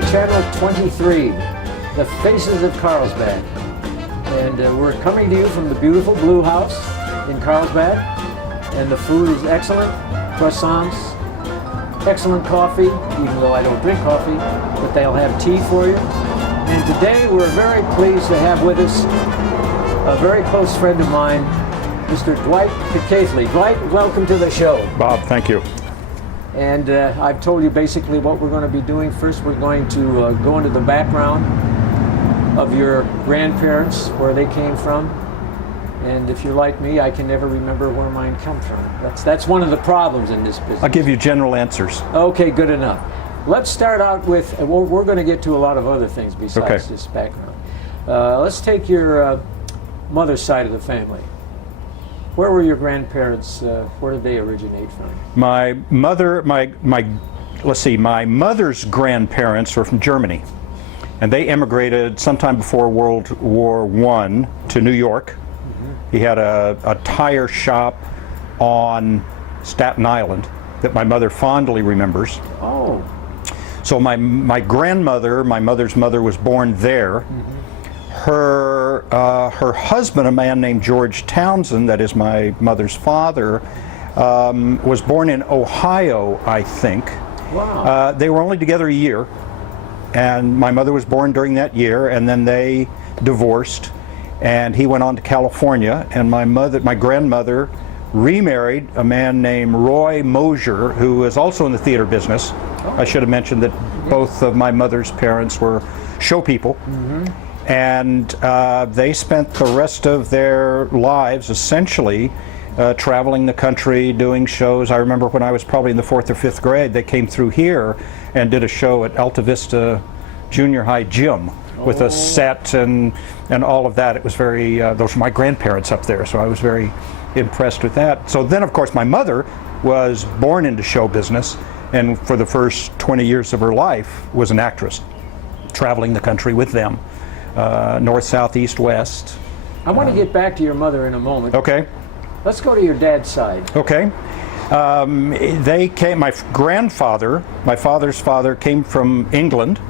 to Channel 23, The Faces of Carlsbad. And we're coming to you from the beautiful Blue House in Carlsbad. And the food is excellent, croissants, excellent coffee, even though I don't drink coffee, but they'll have tea for you. And today we're very pleased to have with us a very close friend of mine, Mr. Dwight Pitcathley. Dwight, welcome to the show. Bob, thank you. And I've told you basically what we're going to be doing. First, we're going to go into the background of your grandparents, where they came from. And if you're like me, I can never remember where mine come from. That's one of the problems in this business. I'll give you general answers. Okay, good enough. Let's start out with, we're going to get to a lot of other things besides this background. Let's take your mother's side of the family. Where were your grandparents? Where did they originate from? My mother's grandparents were from Germany, and they immigrated sometime before World War I to New York. He had a tire shop on Staten Island that my mother fondly remembers. Oh. So my grandmother, my mother's mother, was born there. Her husband, a man named George Townsend, that is my mother's father, was born in Ohio, I think. Wow. They were only together a year, and my mother was born during that year, and then they divorced, and he went on to California, and my grandmother remarried a man named Roy Mosier, who is also in the theater business. I should have mentioned that both of my mother's parents were show people. And they spent the rest of their lives essentially traveling the country, doing shows. I remember when I was probably in the 4th or 5th grade, they came through here and did a show at Alta Vista Junior High Gym with a set and all of that. It was very, those were my grandparents up there, so I was very impressed with that. So then, of course, my mother was born into show business, and for the first 20 years of her life was an actress, traveling the country with them. North, south, east, west. I want to get back to your mother in a moment. Okay. Let's go to your dad's side. Okay. They came, my grandfather, my father's father, came from England.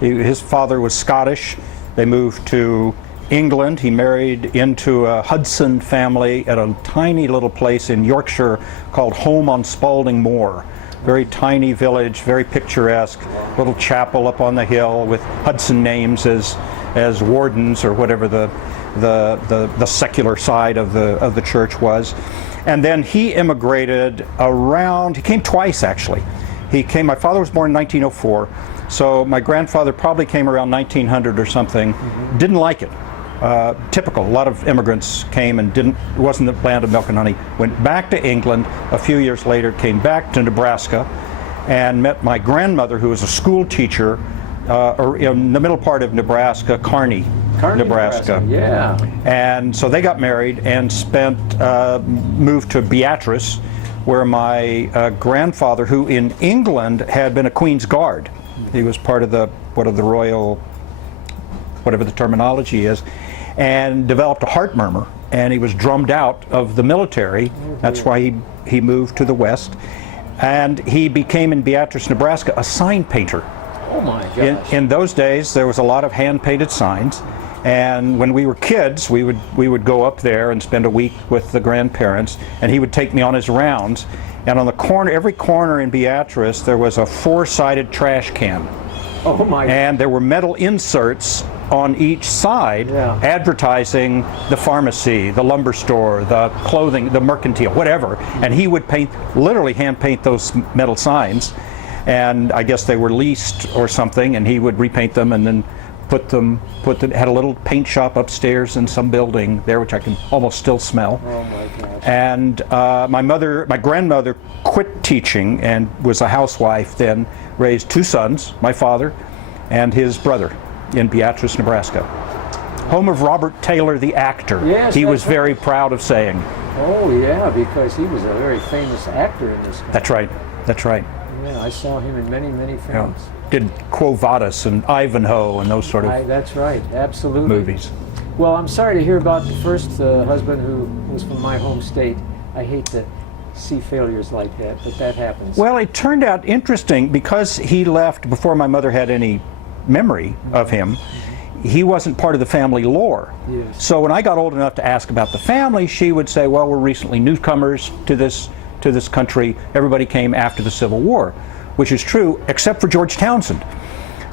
His father was Scottish. They moved to England. He married into a Hudson family at a tiny little place in Yorkshire called Home on Spalding Moor. Very tiny village, very picturesque, little chapel up on the hill with Hudson names as wardens or whatever the secular side of the church was. And then he immigrated around, he came twice actually. My father was born in 1904, so my grandfather probably came around 1900 or something. Didn't like it. Typical, a lot of immigrants came and wasn't the land of milk and honey. Went back to England a few years later, came back to Nebraska, and met my grandmother, who was a school teacher in the middle part of Nebraska, Kearney, Nebraska. Yeah. And so they got married and moved to Beatrice, where my grandfather, who in England had been a Queen's Guard. He was part of the royal, whatever the terminology is, and developed a heart murmur, and he was drummed out of the military. That's why he moved to the West, and he became in Beatrice, Nebraska, a sign painter. Oh my gosh. In those days, there was a lot of hand-painted signs, and when we were kids, we would go up there and spend a week with the grandparents, and he would take me on his rounds, and on the corner, every corner in Beatrice, there was a 4-sided trash can. Oh my God. And there were metal inserts on each side advertising the pharmacy, the lumber store, the clothing, the mercantile, whatever. And he would literally hand paint those metal signs. And I guess they were leased or something, and he would repaint them and then had a little paint shop upstairs in some building there, which I can almost still smell. Oh my gosh. And my grandmother quit teaching and was a housewife then, raised 2 sons, my father and his brother, in Beatrice, Nebraska. Home of Robert Taylor, the actor. Yes, he was very proud of saying. Oh yeah, because he was a very famous actor in this country. That's right, that's right. Yeah, I saw him in many, many films. Yeah. Did Quo Vadis and Ivanhoe and those sort of That's right, absolutely. movies. Well, I'm sorry to hear about the first husband who was from my home state. I hate to see failures like that, but that happens. Well, it turned out interesting because he left before my mother had any memory of him. He wasn't part of the family lore. Yes. So when I got old enough to ask about the family, she would say, well, we're recently newcomers to this country. Everybody came after the Civil War, which is true, except for George Townsend,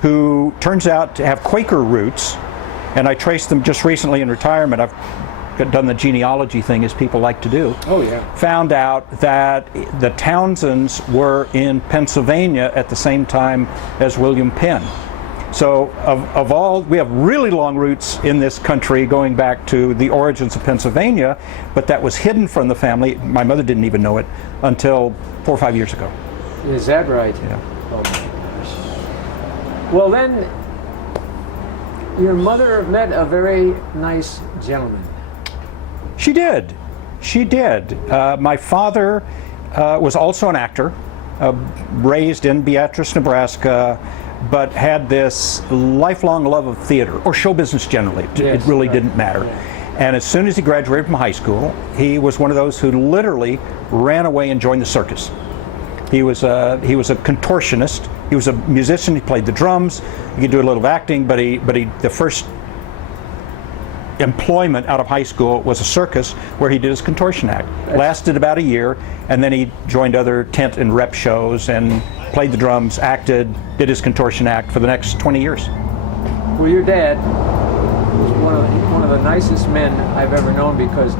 who turns out to have Quaker roots, and I traced them just recently in retirement. I've done the genealogy thing, as people like to do. Oh, yeah. Found out that the Townsends were in Pennsylvania at the same time as William Penn. So of all, we have really long roots in this country going back to the origins of Pennsylvania, but that was hidden from the family. My mother didn't even know it until 4 or 5 years ago. Is that right? Yeah. Oh my gosh. Well then, your mother met a very nice gentleman. She did. She did. My father was also an actor, raised in Beatrice, Nebraska, but had this lifelong love of theater, or show business generally. Yes, it really right. didn't matter. Yeah. And as soon as he graduated from high school, he was one of those who literally ran away and joined the circus. He was a contortionist. He was a musician. He played the drums. He could do a little of acting, but the first employment out of high school was a circus where he did his contortion act. Lasted about a year, and then he joined other tent and rep shows and played the drums, acted, did his contortion act for the next 20 years. Well, your dad was one of the nicest men I've ever known, because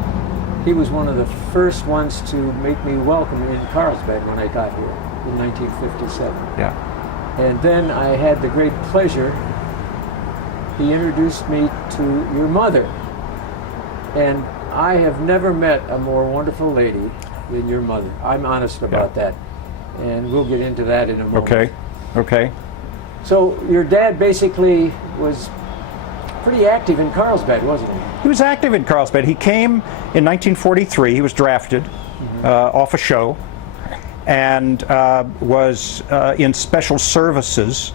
he was one of the first ones to make me welcome in Carlsbad when I got here in 1957. Yeah. And then I had the great pleasure, he introduced me to your mother. And I have never met a more wonderful lady than your mother. I'm honest about that. And we'll get into that in a moment. Okay. Okay. So your dad basically was pretty active in Carlsbad, wasn't he? He was active in Carlsbad. He came in 1943. He was drafted off a show, and was in special services,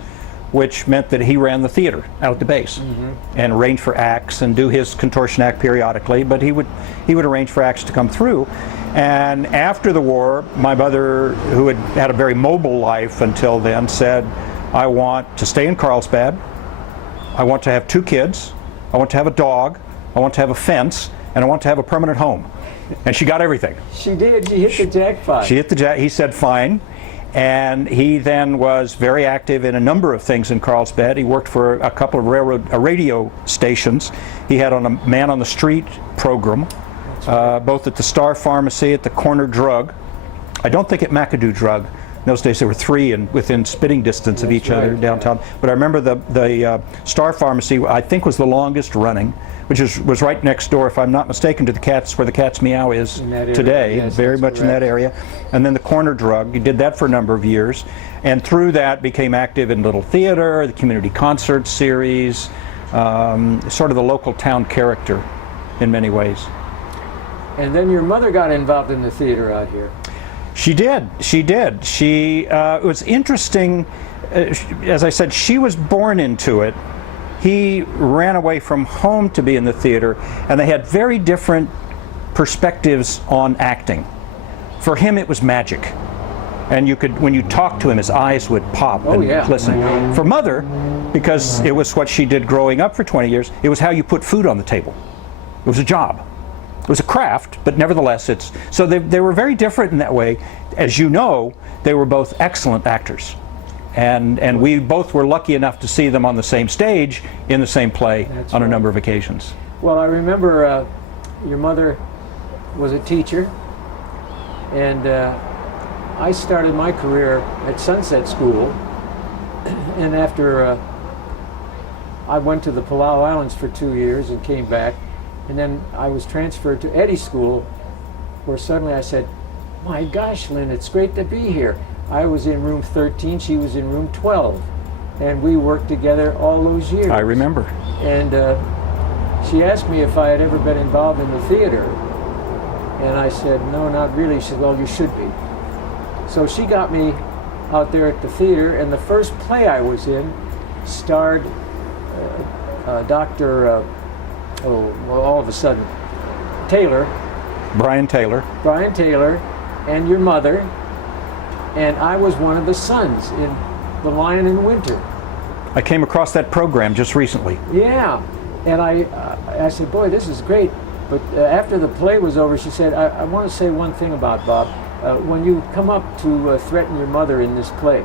which meant that he ran the theater out at the base and arranged for acts and do his contortion act periodically, but he would arrange for acts to come through. And after the war, my mother, who had had a very mobile life until then, said, I want to stay in Carlsbad, I want to have 2 kids, I want to have a dog, I want to have a fence, and I want to have a permanent home. And she got everything. She did. She hit the jackpot. She hit the jackpot. He said fine. And he then was very active in a number of things in Carlsbad. He worked for a couple of radio stations. He had on a Man on the Street program, both at the Star Pharmacy, at the Corner Drug. I don't think at McAdoo Drug. In those days there were 3 within spitting distance of each other downtown. But I remember the Star Pharmacy, I think, was the longest running, which was right next door, if I'm not mistaken, to the Cats, where the Cat's Meow is today, yes, very much correct. In that area. And then the Corner Drug, he did that for a number of years, and through that became active in Little Theater, the Community Concert Series, sort of the local town character in many ways. And then your mother got involved in the theater out here. She did. She did. It was interesting. As I said, she was born into it. He ran away from home to be in the theater, and they had very different perspectives on acting. For him, it was magic. And you could, when you talked to him, his eyes would pop and glisten. For Mother, because it was what she did growing up for 20 years, it was how you put food on the table. It was a job. It was a craft, but nevertheless, so they were very different in that way. As you know, they were both excellent actors. And we both were lucky enough to see them on the same stage in the same play on a number of occasions. Well, I remember your mother was a teacher, and I started my career at Sunset School, and after I went to the Palau Islands for 2 years and came back, and then I was transferred to Eddie School, where suddenly I said, my gosh, Lynn, it's great to be here. I was in room 13, she was in room 12, and we worked together all those years. I remember. And she asked me if I had ever been involved in the theater, and I said, no, not really. She said, well, you should be. So she got me out there at the theater, and the first play I was in starred Dr. all of a sudden, Brian Taylor. Brian Taylor, and your mother, and I was one of the sons in The Lion in Winter. I came across that program just recently. Yeah, and I said, boy, this is great. But after the play was over, she said, I want to say one thing about Bob. When you come up to threaten your mother in this play,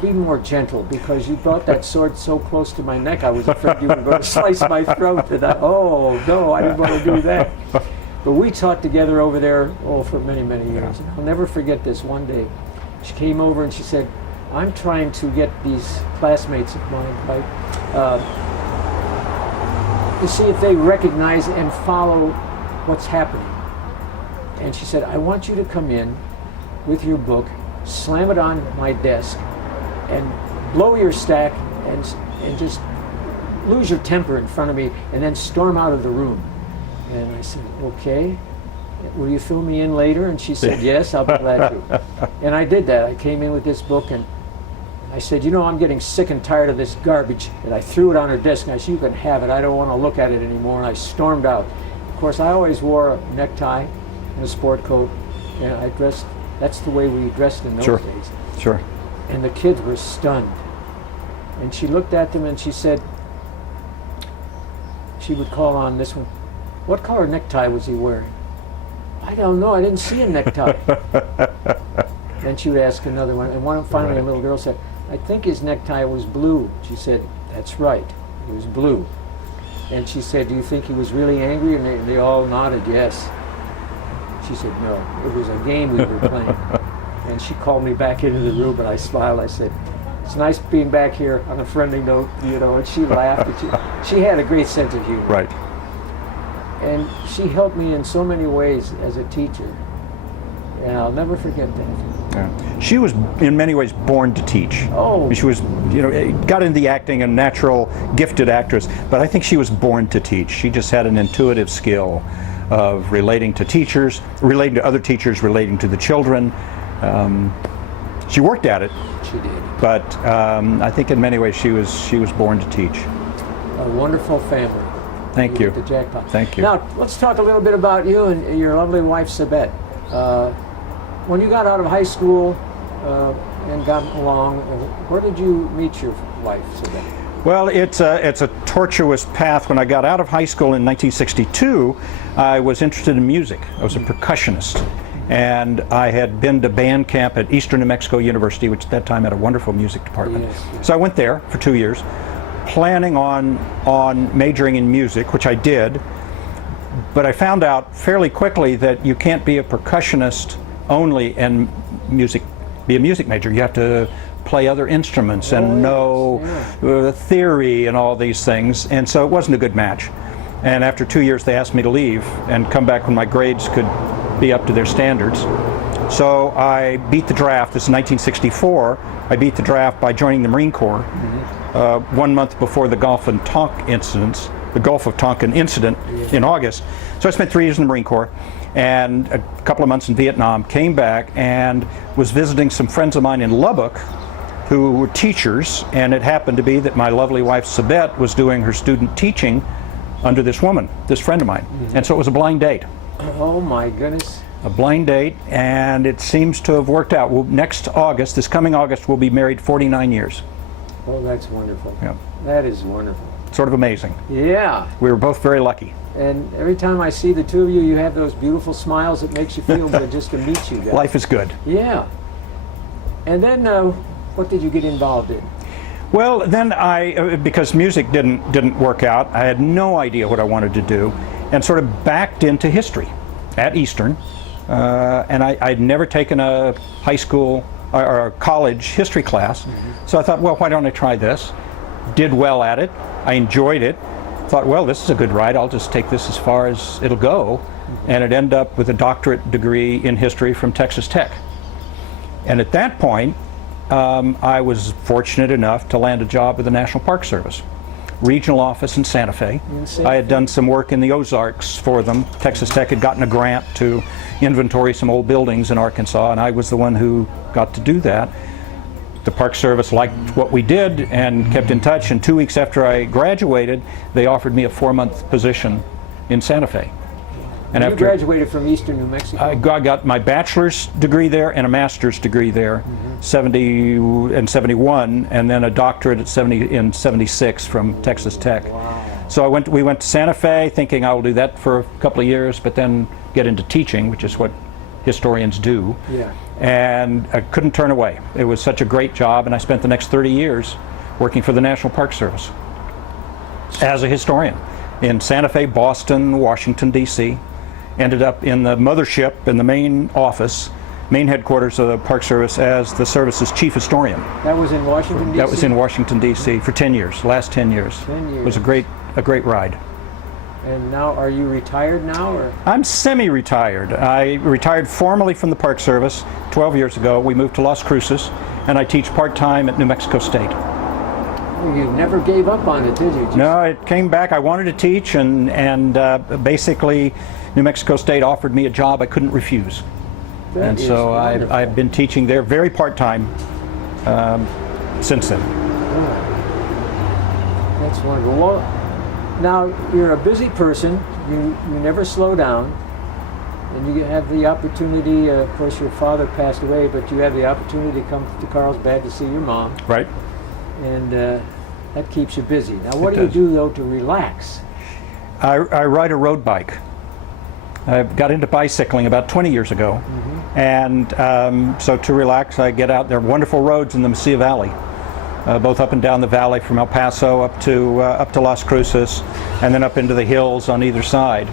be more gentle, because you brought that sword so close to my neck, I was afraid you were going to slice my throat. And oh, no, I didn't want to do that. But we taught together over there, for many, many years. And I'll never forget this one day. She came over and she said, I'm trying to get these classmates of mine, right, to see if they recognize and follow what's happening. And she said, I want you to come in with your book, slam it on my desk, and blow your stack, and just lose your temper in front of me, and then storm out of the room. And I said, okay. Will you fill me in later? And she said, yes, I'll be glad to. And I did that. I came in with this book, and I said, you know, I'm getting sick and tired of this garbage. And I threw it on her desk, and I said, you can have it. I don't want to look at it anymore. And I stormed out. Of course, I always wore a necktie and a sport coat, and I dressed, that's the way we dressed in those days. Sure. And the kids were stunned. And she looked at them and she said, she would call on this one, what color necktie was he wearing? I don't know, I didn't see a necktie. Then she would ask another one, and finally a little girl said, I think his necktie was blue. She said, that's right, it was blue. And she said, do you think he was really angry? And they all nodded yes. She said, no, it was a game we were playing. And she called me back into the room, and I smiled. I said, it's nice being back here on a friendly note, you know. And she laughed. And she had a great sense of humor. Right. And she helped me in so many ways as a teacher. And I'll never forget that. Yeah. She was, in many ways, born to teach. Oh. She was, you know, got into the acting, a natural, gifted actress, but I think she was born to teach. She just had an intuitive skill of relating to teachers, relating to other teachers, relating to the children. She worked at it. She did. But I think in many ways she was born to teach. A wonderful family. Thank you. The jackpot. Thank you. Now, let's talk a little bit about you and your lovely wife, Sabette. When you got out of high school and got along, where did you meet your wife, Sabette? Well, it's a tortuous path. When I got out of high school in 1962, I was interested in music. I was a percussionist. And I had been to band camp at Eastern New Mexico University, which at that time had a wonderful music department. Yes. So I went there for 2 years, planning on majoring in music, which I did. But I found out fairly quickly that you can't be a percussionist only and be a music major. You have to play other instruments and know theory and all these things. And so it wasn't a good match. And after 2 years, they asked me to leave and come back when my grades could be up to their standards. So I beat the draft. This is 1964. I beat the draft by joining the Marine Corps 1 month before the Gulf of Tonkin incident in August. So I spent 3 years in the Marine Corps and a couple of months in Vietnam, came back and was visiting some friends of mine in Lubbock who were teachers, and it happened to be that my lovely wife Sabette was doing her student teaching under this woman, this friend of mine. And so it was a blind date. Oh my goodness. A blind date, and it seems to have worked out. Well, next August, this coming August, we'll be married 49 years. Oh, that's wonderful. Yeah. That is wonderful. Sort of amazing. Yeah. We were both very lucky. And every time I see the two of you, you have those beautiful smiles. It makes you feel good just to meet you guys. Life is good. Yeah. And then what did you get involved in? Well, then because music didn't work out, I had no idea what I wanted to do, and sort of backed into history at Eastern. And I'd never taken a high school or a college history class. So I thought, well, why don't I try this? Did well at it. I enjoyed it. Thought, well, this is a good ride. I'll just take this as far as it'll go. And it ended up with a doctorate degree in history from Texas Tech. And at that point, I was fortunate enough to land a job with the National Park Service, regional office in Santa Fe. I had done some work in the Ozarks for them. Texas Tech had gotten a grant to inventory some old buildings in Arkansas, and I was the one who got to do that. The Park Service liked what we did and kept in touch, and 2 weeks after I graduated, they offered me a 4-month position in Santa Fe. And you graduated from Eastern New Mexico? I got my bachelor's degree there and a master's degree there, 70 and 71, and then a doctorate at 76 from Texas Tech. Wow. So we went to Santa Fe thinking I will do that for a couple of years, but then get into teaching, which is what historians do. Yeah. And I couldn't turn away. It was such a great job, and I spent the next 30 years working for the National Park Service as a historian in Santa Fe, Boston, Washington, D.C. Ended up in the mothership, in the main office, main headquarters of the Park Service as the service's chief historian. That was in Washington, D.C.? That was in Washington, D.C. for 10 years, last 10 years. 10 years. It was a great ride. And now, are you retired now, or? I'm semi-retired. I retired formally from the Park Service 12 years ago. We moved to Las Cruces, and I teach part-time at New Mexico State. You never gave up on it, did you? No, it came back. I wanted to teach, and basically New Mexico State offered me a job I couldn't refuse. And so I've been teaching there very part-time since then. Oh, that's wonderful. Well, now, you're a busy person. You never slow down. And you have the opportunity, of course your father passed away, but you have the opportunity to come to Carlsbad to see your mom. Right. And that keeps you busy. Now, what do you do, though, to relax? I ride a road bike. I got into bicycling about 20 years ago. And so to relax, I get out. There are wonderful roads in the Mesilla Valley, both up and down the valley from El Paso up to Las Cruces, and then up into the hills on either side.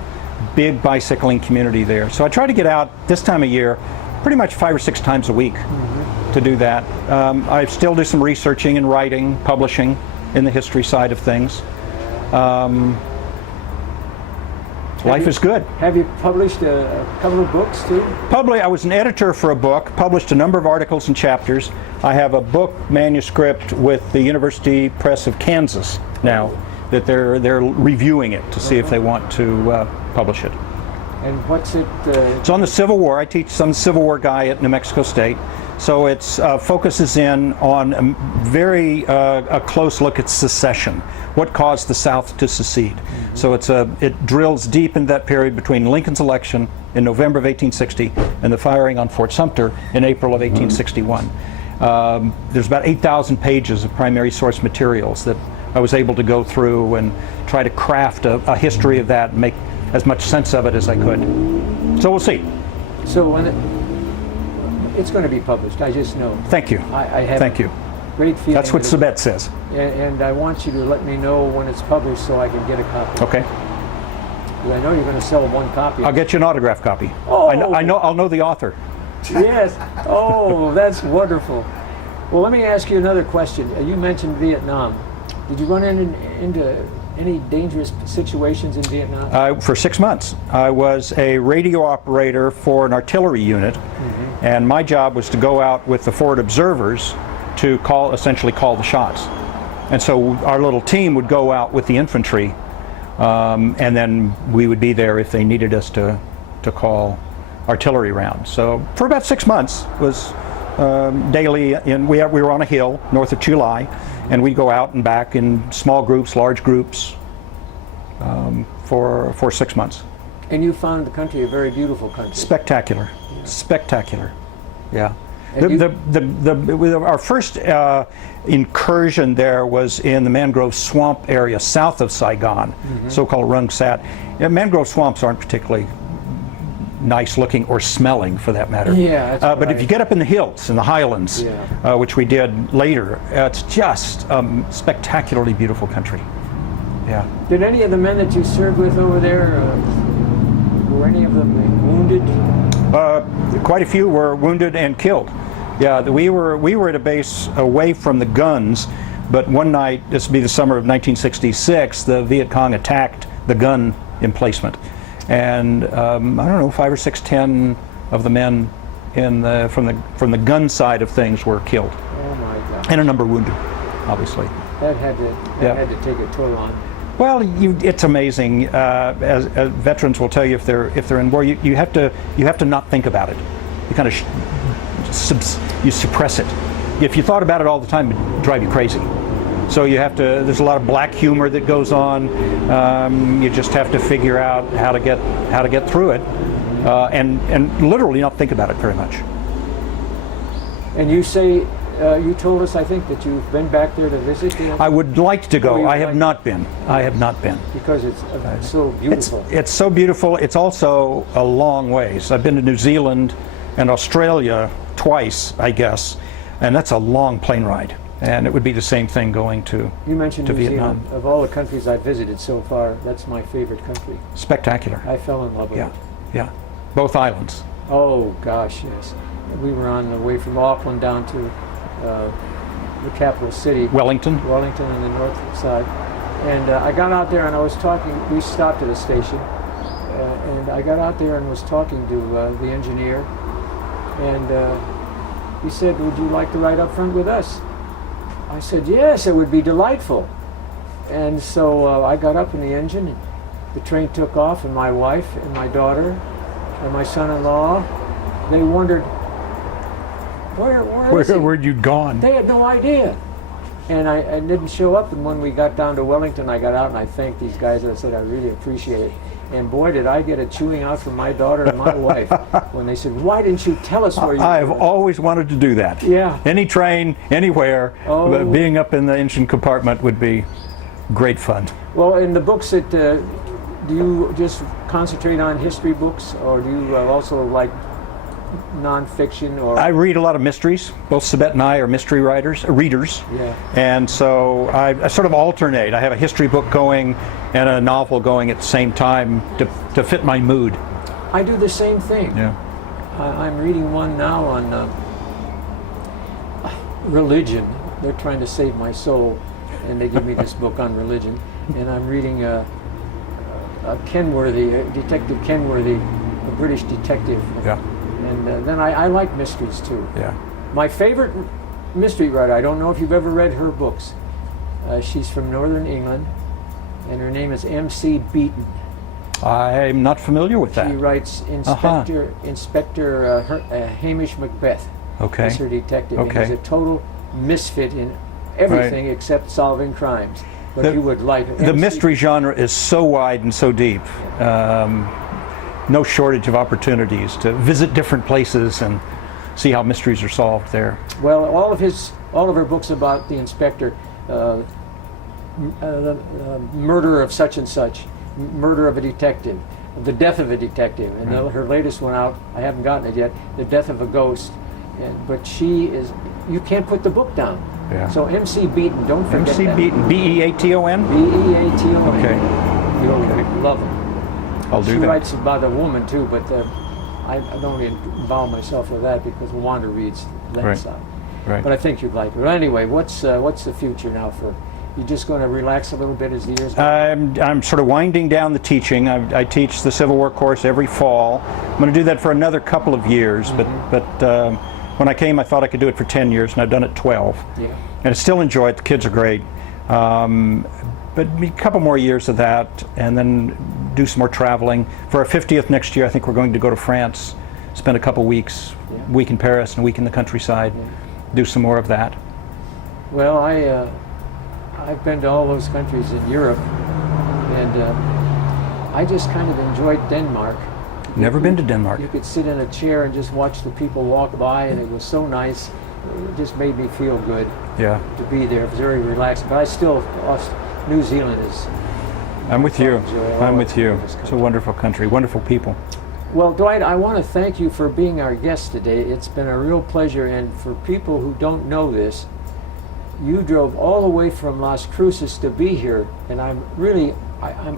Big bicycling community there. So I try to get out this time of year pretty much 5 or 6 times a week to do that. I still do some researching and writing, publishing in the history side of things. Life is good. Have you published a couple of books too? I was an editor for a book, published a number of articles and chapters. I have a book manuscript with the University Press of Kansas now that they're reviewing it to see if they want to publish it. And what's it? It's on the Civil War. I teach some Civil War guy at New Mexico State. So it focuses in on a close look at secession, what caused the South to secede. So it drills deep in that period between Lincoln's election in November of 1860 and the firing on Fort Sumter in April of 1861. There's about 8,000 pages of primary source materials that I was able to go through and try to craft a history of that and make as much sense of it as I could. So we'll see. So when it's going to be published, I just know. Thank you. I have Thank you. Great feeling. That's what Sabet says. And I want you to let me know when it's published so I can get a copy. Okay. Because I know you're going to sell one copy. I'll get you an autograph copy. Oh. I'll know the author. Yes. Oh, that's wonderful. Well, let me ask you another question. You mentioned Vietnam. Did you run into any dangerous situations in Vietnam? For 6 months. I was a radio operator for an artillery unit, and my job was to go out with the forward observers to essentially call the shots. And so our little team would go out with the infantry, and then we would be there if they needed us to call artillery rounds. So for about 6 months was daily. We were on a hill north of Chulai, and we'd go out and back in small groups, large groups, for 6 months. And you found the country a very beautiful country. Spectacular, spectacular. Yeah. Our first incursion there was in the mangrove swamp area south of Saigon, so-called Rung Sat. Mangrove swamps aren't particularly nice looking or smelling, for that matter. Yeah, that's but if you get up in the hills, in the highlands, which we did later, it's just spectacularly beautiful country. Yeah. Did any of the men that you served with over there, were any of them wounded? Quite a few were wounded and killed. Yeah, we were at a base away from the guns, but one night, this would be the summer of 1966, the Viet Cong attacked the gun emplacement. And I don't know, 5 or 6, 10 of the men from the gun side of things were killed. Oh my God! And a number wounded, obviously. That had to take a toll on. Well, it's amazing. As veterans will tell you, if they're in war, you have to not think about it. You kind of you suppress it. If you thought about it all the time, it'd drive you crazy. So you have to. There's a lot of black humor that goes on. You just have to figure out how to get through it, and literally not think about it very much. And you say, you told us, I think, that you've been back there to visit. I would like to go. Oh, I have not been. I have not been. Because it's so beautiful. It's so beautiful. It's also a long ways. I've been to New Zealand and Australia twice, I guess, and that's a long plane ride. And it would be the same thing going to You mentioned to New Vietnam. Zealand. Of all the countries I've visited so far, that's my favorite country. Spectacular. I fell in love with Yeah, it. yeah. Both islands. Oh gosh, yes. We were on the way from Auckland down to the capital city, Wellington. Wellington on the north side. And I got out there and I was talking, we stopped at a station, and I got out there and was talking to the engineer, and he said, "Would you like to ride up front with us?" I said, "Yes, it would be delightful." And so I got up in the engine, and the train took off, and my wife and my daughter and my son-in-law, they wondered, where is he? Where'd you gone? They had no idea. And I didn't show up, and when we got down to Wellington, I got out and I thanked these guys, and I said, I really appreciate it. And boy, did I get a chewing out from my daughter and my wife when they said, "Why didn't you tell us where you were?" I have always wanted to do that. Yeah. Any train, anywhere, Oh. but being up in the engine compartment would be great fun. Well, in the books, that do you just concentrate on history books, or do you also like nonfiction? Or I read a lot of mysteries. Both Sabette and I are mystery readers. Yeah. And so I sort of alternate. I have a history book going and a novel going at the same time to fit my mood. I do the same thing. Yeah. I'm reading one now on religion. They're trying to save my soul, and they give me this book on religion. And I'm reading Detective Kenworthy, a British detective. Yeah. And then I like mysteries too. Yeah. My favorite mystery writer, I don't know if you've ever read her books. She's from Northern England, and her name is M.C. Beaton. I'm not familiar with that. She writes Inspector Hamish Macbeth. Okay. Is her detective. Okay. And he's a total misfit in everything except solving crimes. But you would like it. The mystery genre is so wide and so deep. No shortage of opportunities to visit different places and see how mysteries are solved there. Well, all of her books about the inspector, the murder of such and such, murder of a detective, the death of a detective, and her latest one out, I haven't gotten it yet, the death of a ghost. But she is, you can't put the book down. Yeah. So M.C. Beaton, don't forget M.C. that. Beaton, B-E-A-T-O-N? B-E-A-T-O-N. Okay. You'll love it. I'll do She that. writes about a woman too, but I don't involve myself with that because Wanda reads lets out. Right. But I think you'd like it. But anyway, what's the future now for? You just going to relax a little bit as the years go? I'm sort of winding down the teaching. I teach the Civil War course every fall. I'm going to do that for another couple of years, but when I came, I thought I could do it for 10 years, and I've done it 12. Yeah. And I still enjoy it. The kids are great. But a couple more years of that, and then do some more traveling. For our 50th next year, I think we're going to go to France, spend a couple weeks, a week in Paris and a week in the countryside, do some more of that. Well, I've been to all those countries in Europe, and I just kind of enjoyed Denmark. Never been to Denmark. You could sit in a chair and just watch the people walk by, and it was so nice. It just made me feel good Yeah. to be there. It was very relaxing. But I still, New Zealand is. I'm with you. enjoy I'm all with you. of this It's a country. wonderful country, wonderful people. Well, Dwight, I want to thank you for being our guest today. It's been a real pleasure, and for people who don't know this, you drove all the way from Las Cruces to be here, and I'm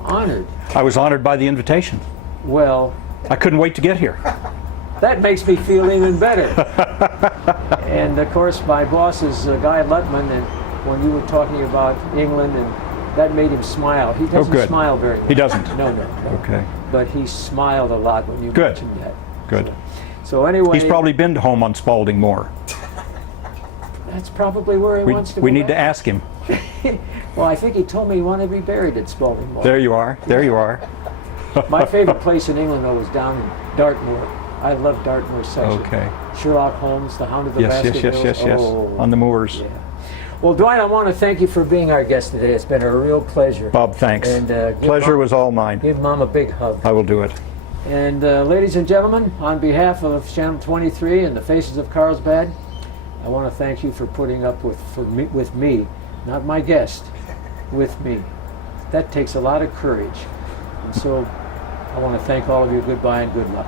honored. I was honored by the invitation. Well, I couldn't wait to get here. that makes me feel even better. And of course, my boss is Guy Lutman, and when you were talking about England, and that made him smile. He doesn't good. smile very much. He doesn't? No. Okay. But he smiled a lot when you Good. mentioned that. Good. So anyway, He's probably been to home on Spalding Moor. that's probably where he wants to We go need to back. ask him. Well, I think he told me he wanted to be buried at Spalding Moor. There you are. There you are. My favorite place in England, though, was down in Dartmoor. I love Dartmoor section. Okay. Sherlock Holmes, The Hound of the Yes, Baskervilles. yes. Oh, On the moors. yeah. Well, Dwight, I want to thank you for being our guest today. It's been a real pleasure. Bob, thanks. And Pleasure was all mine. Give Mom a big hug. I will do it. And ladies and gentlemen, on behalf of Channel 23 and the Faces of Carlsbad, I want to thank you for putting up with me, not my guest, with me. That takes a lot of courage. And so I want to thank all of you. Goodbye and good luck.